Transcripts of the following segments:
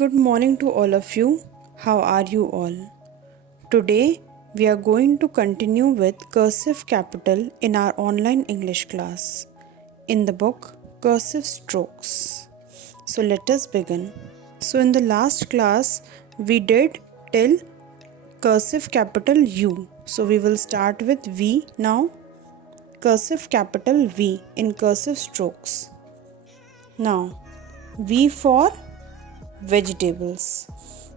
Good morning to all of you. How are you all? Today we are going to continue with cursive capital in our online English class in the book Cursive Strokes. So let us begin. So in the last class we did till cursive capital U. So we will start with V now. Cursive capital V in cursive strokes. Now V for vegetables.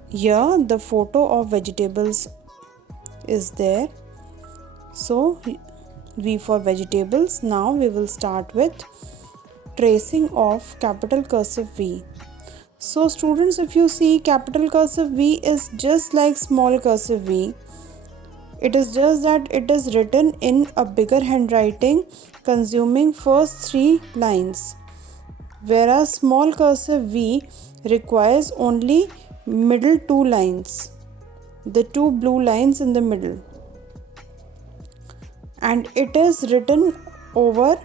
Here the photo of vegetables is there. So V for vegetables. Now we will start with tracing of capital cursive V. So students, if you see, capital cursive V is just like small cursive V. It is just that it is written in a bigger handwriting consuming first 3 lines, whereas small cursive V requires only middle 2 lines, the 2 blue lines in the middle, and it is written over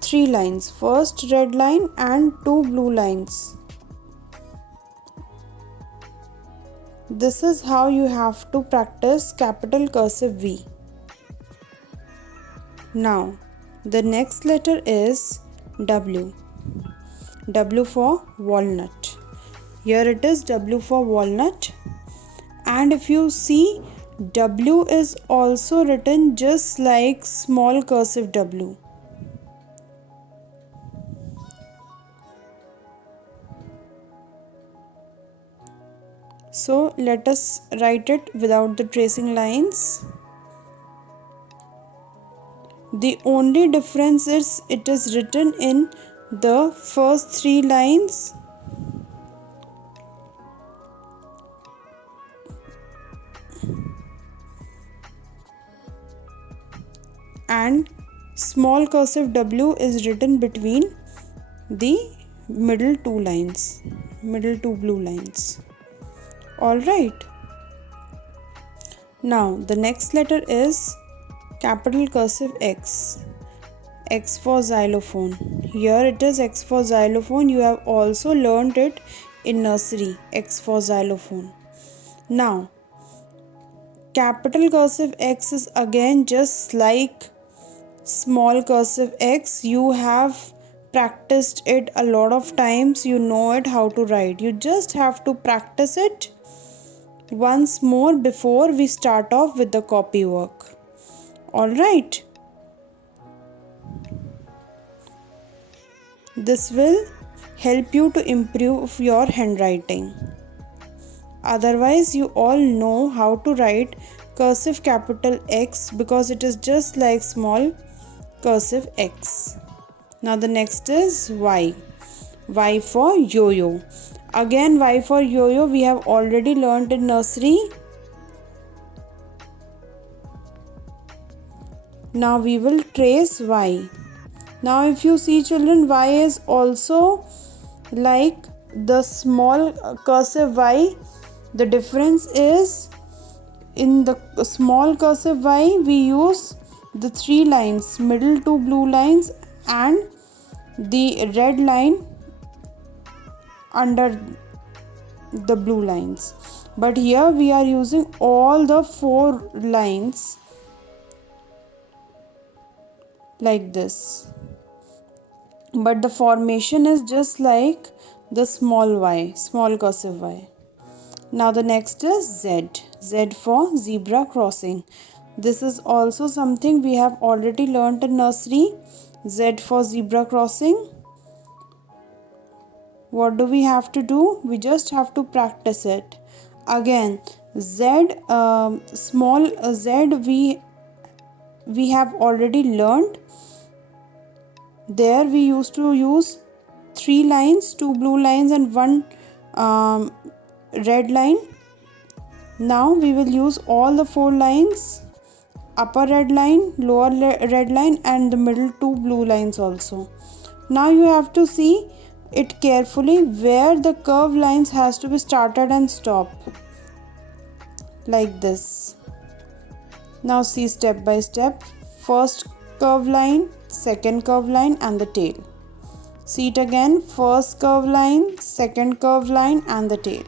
3 lines, first red line and 2 blue lines. This is how you have to practice capital cursive V. Now the next letter is W. W for walnut. Here it is W for walnut, and if you see, W is also written just like small cursive W. So let us write it without the tracing lines. The only difference is it is written in the first 3 lines and small cursive W is written between the middle 2 lines, middle 2 blue lines. Alright. Now the next letter is capital cursive X. X for xylophone. Here it is X for xylophone. You have also learned it in nursery. X for xylophone. Now capital cursive X is again just like small cursive X. You have practiced it a lot of times. You know it how to write. You just have to practice it once more before we start off with the copy work. Alright. This will help you to improve your handwriting. Otherwise, you all know how to write cursive capital X because it is just like small cursive X. Now the next is Y. Y for yo-yo. Again, Y for yo-yo we have already learned in nursery. Now we will trace Y. Now if you see children, Y is also like the small cursive Y. The difference is in the small cursive Y we use the 3 lines, middle 2 blue lines and the red line under the blue lines, but here we are using all the 4 lines like this, but the formation is just like the small y, small cursive Y. Now the next is Z. Z for zebra crossing. This is also something we have already learnt in nursery. Z for zebra crossing. What do we have to do? We just have to practice it. Again, Z, small Z we have already learned. There we used to use 3 lines, 2 blue lines and 1 red line. Now we will use all the 4 lines, upper red line, lower red line and the middle 2 blue lines also. Now you have to see it carefully where the curved lines has to be started and stopped like this. Now see step by step. First curved line, second curved line and the tail. See it again. First curved line, second curved line and the tail.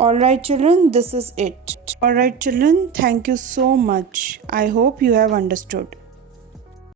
Alright, children, this is it. Alright, children, thank you so much. I hope you have understood.